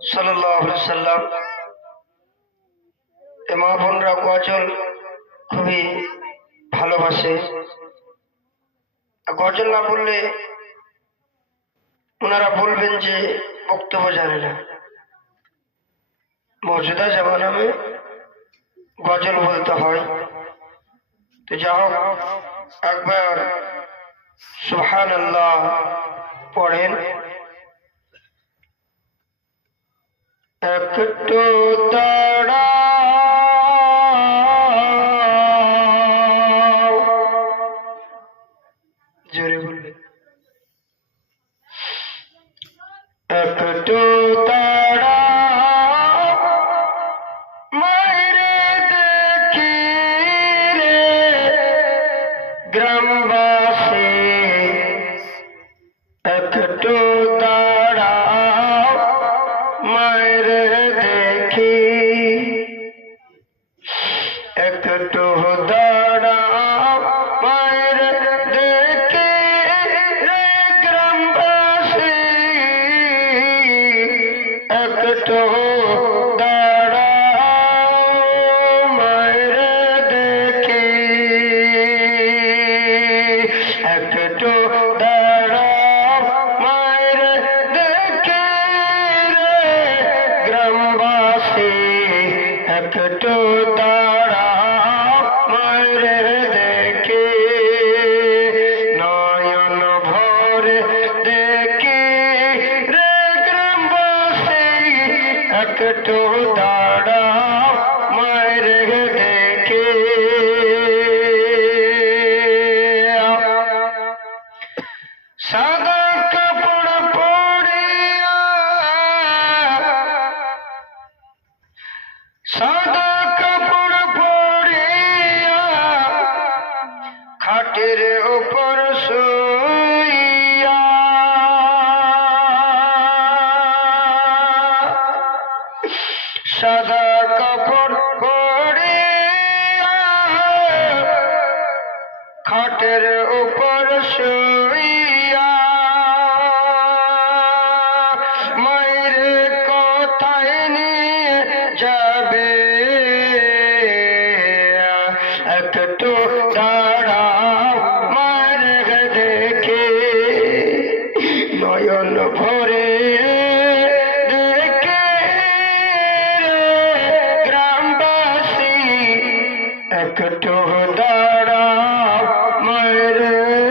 সাল্লাম এ মা বোনরা গজল খুবই ভালোবাসে। গজল না বললে ওনারা বলবেন যে বক্তব্য জানে না। মর্যাদা জামানামে গজল বলতে হয়। তো যা একবার সুহান আল্লাহ পড়েন। Jure bunde. Ek to. একটু সাদা কাপড় পরিয়া সাদা কাপড় পরিয়া খাটের উপর শু একটু দাঁড়া মরে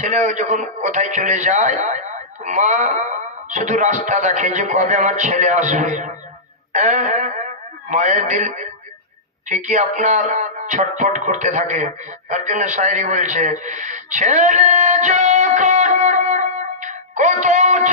ছেলে যখন কোথায় চলে যায় মা শুধু রাস্তা দেখে যে কবে আমার ছেলে আসবে। হ্যাঁ? মায়ের দিল ঠিকই আপনার ছটফট করতে থাকে। তার জন্য সাইরি বলছে, ছেলে কত কোথাও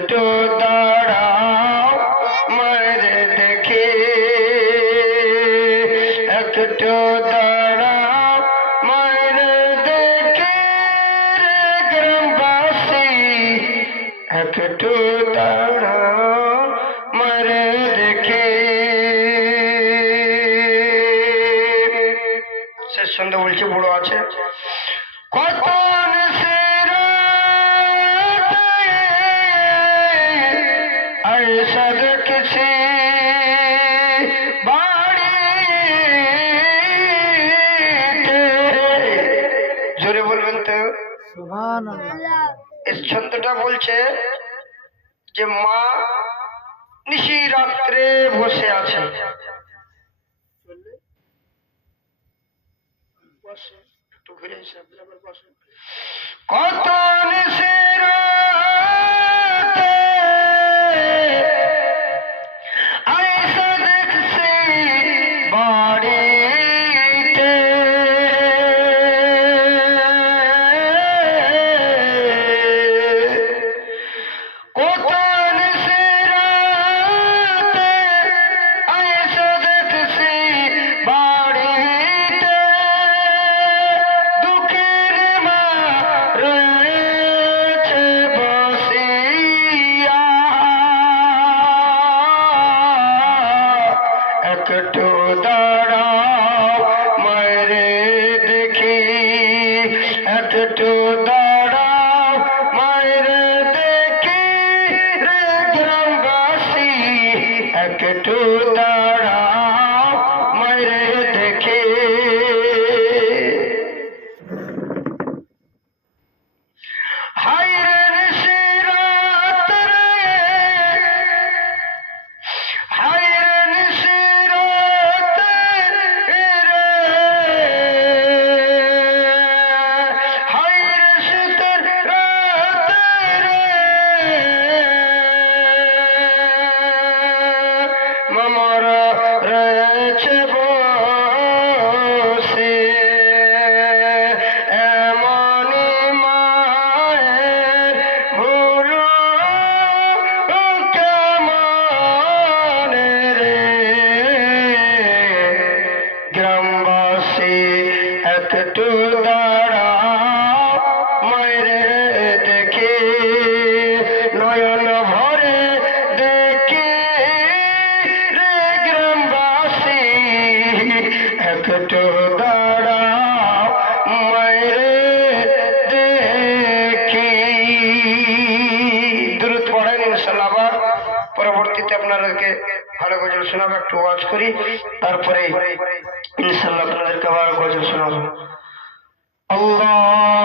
একটু দাঁড়াও মারে দেখে একটু দাঁড়াও মারে দেখে গ্রামবাসী একটু দাঁড়াও মারে দেখে শেষ সন্ধ্যে বলছে বুড়ো আছে কত ছন্দটা বলছে যে মা নিশি রাত্রে বসে আছে। কত নিশি একটু একটু দাঁড়াও মায়েরে দেখি। দূরত পড়েন ইনশাল্লাহ আবার। পরবর্তীতে আপনাদেরকে ভালো গজল শোনাবো, একটু ওয়াজ করি। তারপরে ইনশাল্লাহ আপনাদেরকে আবার গজল শোনাবো। আল্লাহ